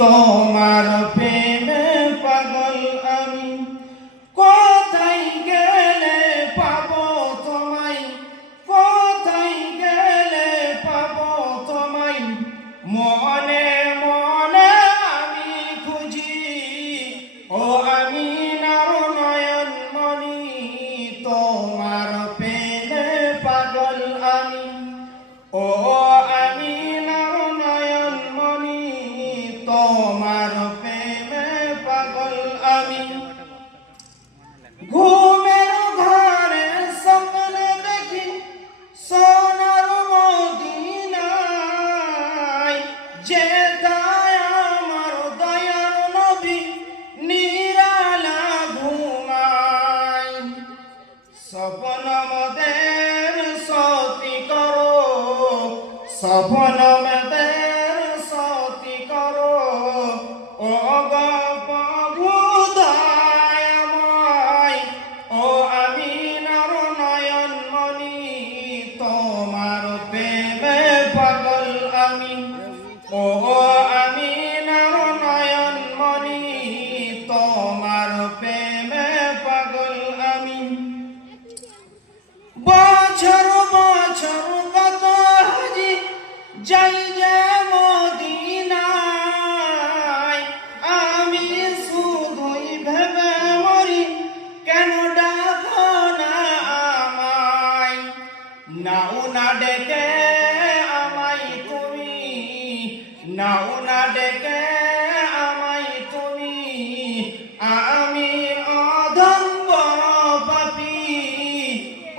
তোমার প্রেমে পাগল আমি। কোথায় গেলে পাবো তোমায়, কোথায় গেলে পাবো তোমায়, মনে মনে আমি খুঁজি। ও আমিনার নয়ন মনি, তোমার প্রেমে পাগল আমি। ও আমিনার নয়ন মনি, তোমার প্রেমে পাগল আমি। ঘুমের ঘরে স্বপ্নে দেখি সোনার মদিনায়, যেথায় আমার দয়ার নবী নিরালা ঘুমায়। স্বপ্ন মোদের সতী করো, স্বপ্ন মোদের সতী করো, ও গো প্রভু দয়াময়। ও আমিনার নয়ন মনি, তোমার প্রেমে পাগল আমি। ও আমিনার নয়ন মনি, তোমার প্রেমে পাগল আমি। বছর বছর কত হাজি যাই যে মদিনায়, আমি শুধুই ভেবে মরি কেন ডাকো না আমায়। নাও না ডেকে আমায় তুমি, নাও না ডেকে আমায় তুমি, আমি অধম বড় পাপী।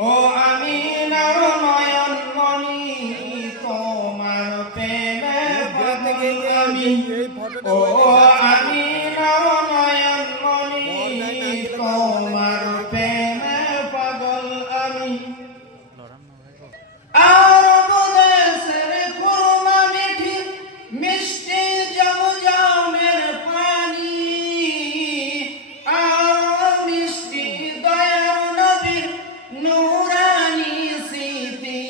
ও আমিনার নয়ন মনি, তোমার প্রেমে পাগল আমি। ও আমিনার নয়ন মনি, তোমার প্রেমে পাগল আমি। আরব দেশের খুরমা মিঠি মিষ্টি জমজমের পানি, আর মিষ্টি দয়ার নবীর নূরানি স্মৃতি।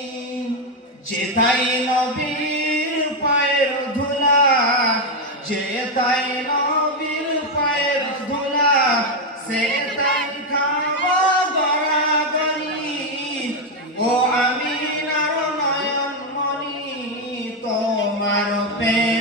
যেথায় নবীর পায়ের ধুলা, যেথায় নবীর পায়ের ধুলা, সেথায় খাওয়া গড়াগড়ি। ও আমিনার নয়ন মনি, তোমার প্রেমে